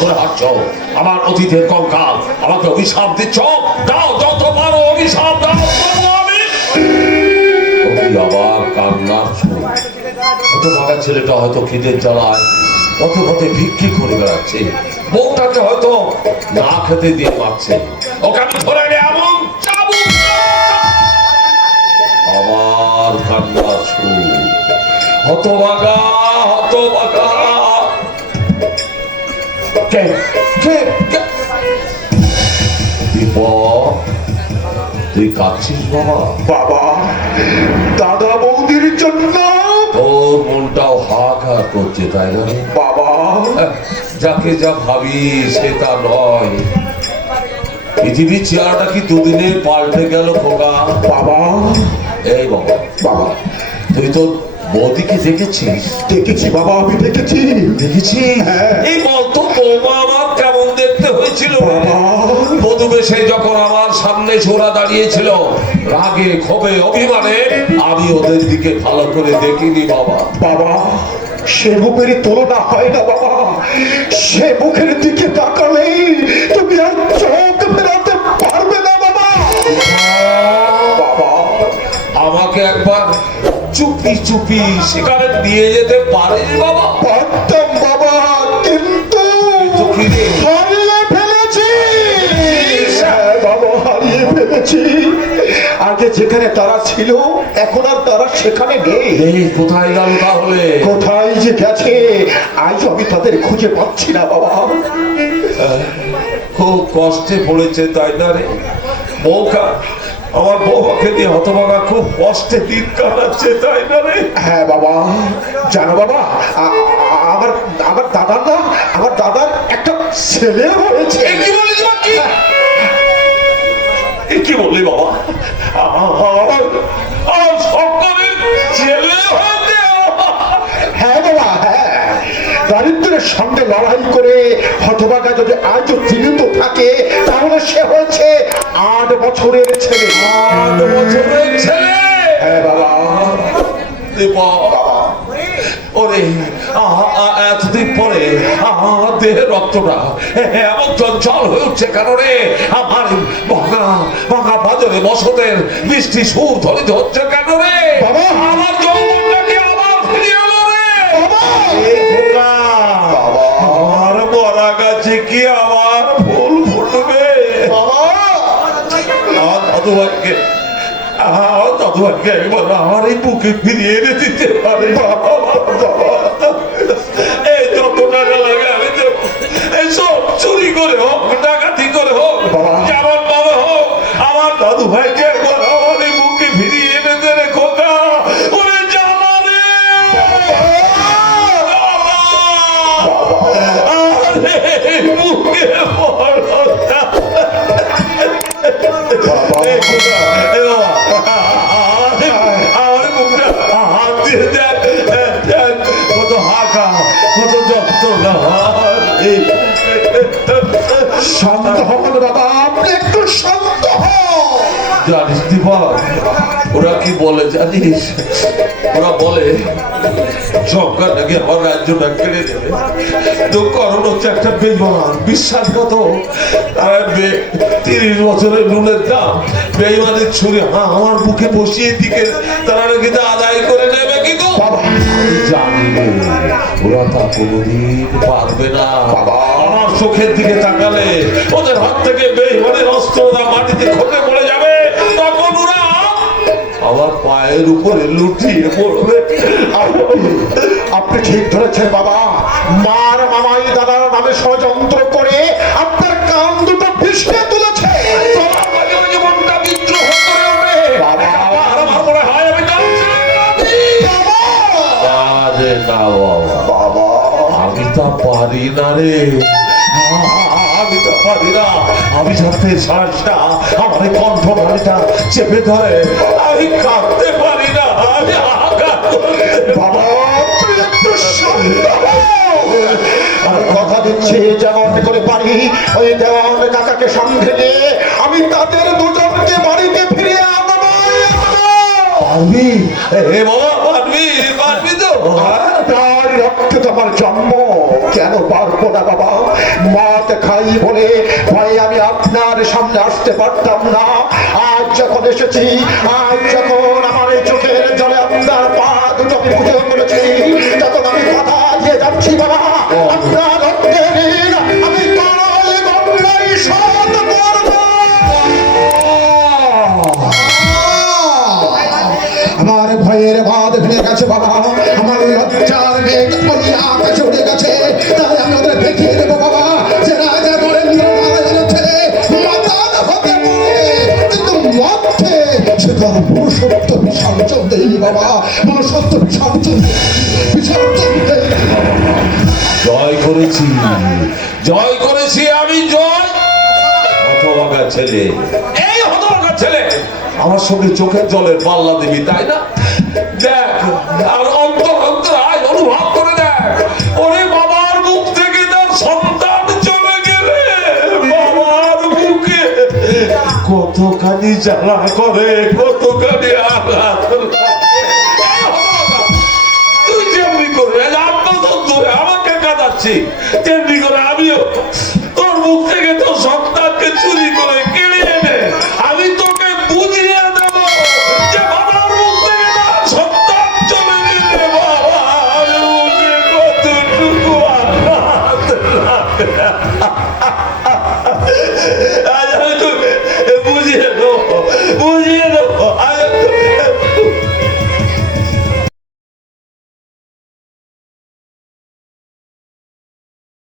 করে হাঁটছ? আমার অতীতের কঙ্কাল আমাকে অভিশাপ দিচ্ছ? দাও, যত পারো অভিশাপ দাও। আমি আবার কান্নার সুর। হতভাগা ছেলেটা হয়তো খিদের জ্বালায় পথে পথে ভিক্ষি করে বেড়াচ্ছে, বউটাকে হয়তো না খেতে দিয়ে মারছে। ওকে আমি ধরে এমন চাবুক। আবার কান্নার সুর। হতভাগা, হতভাগা। কে কে কে? দীপক, তুই কাঁদছিস বাবা? বাবা, দাদা বৌদির জন্য তোর মনটাও হাহাকার করছে, তাই না? বাবা, যাকে যা ভাবি সে তা নয়। পৃথিবীর চেহারাটা কি দুদিনে পাল্টে গেল খোকা? বাবা, এই বাবা, বাবা, তুই তো বৌদিকে দেখেছিস? দেখেছি বাবা, আমি দেখেছি। দেখেছি? হ্যাঁ। এই বলতো বৌমা আমার কেমন দেখতে হয়েছিল? বাবা, বধূবেশে যখন আমার সামনে সোরা দাঁড়িয়েছিল, রাগে ক্ষোভে অভিমানে আমি ওদের দিকে ভালো করে দেখিনি বাবা। বাবা, সে রূপের তুলনা হয় না বাবা। সে মুখের দিকে তাকালেই তুমি আর চোখ ফেরাতে পারবে না বাবা। বাবা, আমাকে একবার চুপি চুপি সিগারেট নিয়ে যেতে পারিস বাবা? পারতাম বাবা, কিন্তু হারিয়ে ফেলেছি। হ্যাঁ বাবা, হারিয়ে ফেলেছি। আগে যেখানে তারা ছিল এখন আর তারা সেখানে নেই। এই কোথায় গেল তাহলে? কোথায় যে গেছে আজ আমি তাদের খুঁজে পাচ্ছি না বাবা। খুব কষ্টে পড়েছে, তাই না রে? বউকা, আমার বউকে নিয়ে হতভাগা খুব কষ্টে দিন কাটাচ্ছে, তাই না রে? হ্যাঁ বাবা, জানো বাবা, আমার আমার দাদার না, আমার দাদার একটা ছেলে হয়েছে। এ কি বলিস বাবা? কি বললি বাবা? আমার সকলের ছেলে হয়েছে? হ্যাঁ বাবা, হ্যাঁ। দারিদ্রের সঙ্গে লড়াই করে হতভাগা যদি আজও জীবিত থাকে তাহলে সে হয়েছে 8 বছরের ছেলে। 8 বছরের ছেলে? হ্যাঁ বাবা। ওরে, এতদিন পরে আমার দেহের রক্তটা এমন চঞ্চল হয়ে উঠছে কেন রে? আমার ভাঙা ভাঙা বাজারে বসতের বৃষ্টি সুর ধ্বনিত হচ্ছে কেন রে? বাবা, আমার যৌবনটাকে আবার ফিরে এলো রে। বাবা, এই খোকা, আমার মরা গাছে কি আবার ফুল ফুটবে? বাবা, আমার দাদুভাইকে একবার আমার এই বুকে ফিরিয়ে এনে দিতে পারে? এই যত টাকা লাগে আমি দেব, এই সব চুরি করে হোক, ডাকাতি করে হোক, যেমন ভাবে হোক, আমার দাদু ভাইকে একবার আমার এই বুকে ফিরিয়ে এনে দে রে খোকা। ওরে জ্বালা রে, বুকে শান্ত হন বাবা, আপনি একটু শান্ত হন। জানিস দীপক, ওরা কি বলে জানিস? ওরা বলে সরকার নাকি আমার রাজ্যটা কেড়ে দেবে। তো কারণ হচ্ছে একটা বেইমান বিশ্বাসগত। 30 বছরের নুনের দাম বেইমানের ছুরি আমার বুকে বসিয়ে দিকে তারা নাকি আদায় করে নেবে। কিন্তু জানি ওরা তা কোনোদিন পারবে না। আমার চোখের দিকে তাকালে ওদের হাত থেকে বেইমানের অস্ত্রটা মাটিতে খসে পড়ে যাবে, তখন ওরা আমার পায়ের উপরে লুটিয়ে পড়বে। আপনি ঠিক ধরেছেন বাবা। মার মামাই দাদার নামে ষড়যন্ত্র করে আপনার কান দুটো পিষে তুলেছে। জীবনটা বিদ্রোহ করে ওঠে। আমার মনে হয় আমি বাবা, আমি তা পারি না রে, আমি তো পারি না। আমি যাতে শ্বাসটা আমার কণ্ঠ নালীটা চেপে ধরে আমি কাঁদতে পারি না। আমি বাবা, তুই একটু শান্ত হও। আমি কথা দিচ্ছি যেমন করে পারি ওই দেওয়ান কাকাকে সঙ্গে নিয়ে আমি তাদের দুজনকে বাড়িতে ফিরিয়ে আনবো। পারবি? এ বাবা, পারবি? পারবি তো? তার রক্তে তোমার জন্ম, কেন পারবো না বাবা? মদ খাই বলে ভয়ে আমি আপনার সামনে আসতে পারতাম না। আজ যখন এসেছি, আজ যখন আমার এই চোখের জলে আপনার পা দুটো আমি পুজো করেছি, তখন আমি কথা দিয়ে যাচ্ছি বাবা, আপনার রক্তের ঋণ আমি কাল গঙ্গায় শোধ করবো। আমার ভয়ের বাঁধ ভেঙে গেছে বাবা, আমার লজ্জার মেঘ ওই আকাশে উড়ে গেছে। তাই আমি ওদের দেখিয়ে দেবো বাবা যে রাজা নরেন্দ্র নারায়ণের ছেলে মাতাল হতে পারে, কিন্তু মধ্যে সে তার মনুষ্যত্ব বিসর্জন দেই বাবা, মনুষ্যত্ব বিসর্জন দেই। জয় করেছি, জয় করেছি আমি, জয়। হতভাগা ছেলে, এই হতভাগা ছেলে আমার সঙ্গে চোখের জলের পাল্লা দিবি, তাই না? দেখ আর অন্তর অন্তর আজ অনুভব করে দেখ, ওরে বাবার মুখ থেকে তার সন্তান চলে গেলে বাবার মুখে কতখানি জ্বালা করে, কতখানি আঘাত লাগে। এই হতভাগা, তুই যেমনি করে ধরে আমাকে কাঁদাচ্ছি, তেমনি করে আমিও তোর মুখ থেকে তোর সন্তানকে চুরি করে কেড়ে এনে আমি তোকে বুঝিয়ে দেব যে বাবার মুখ থেকে তার সন্তান চলে গেলে বাবার মুখে কতটুকু আঘাত লাগে। আজ আমি তোকে বুঝিয়ে দেবো, বুঝিয়ে দেবো।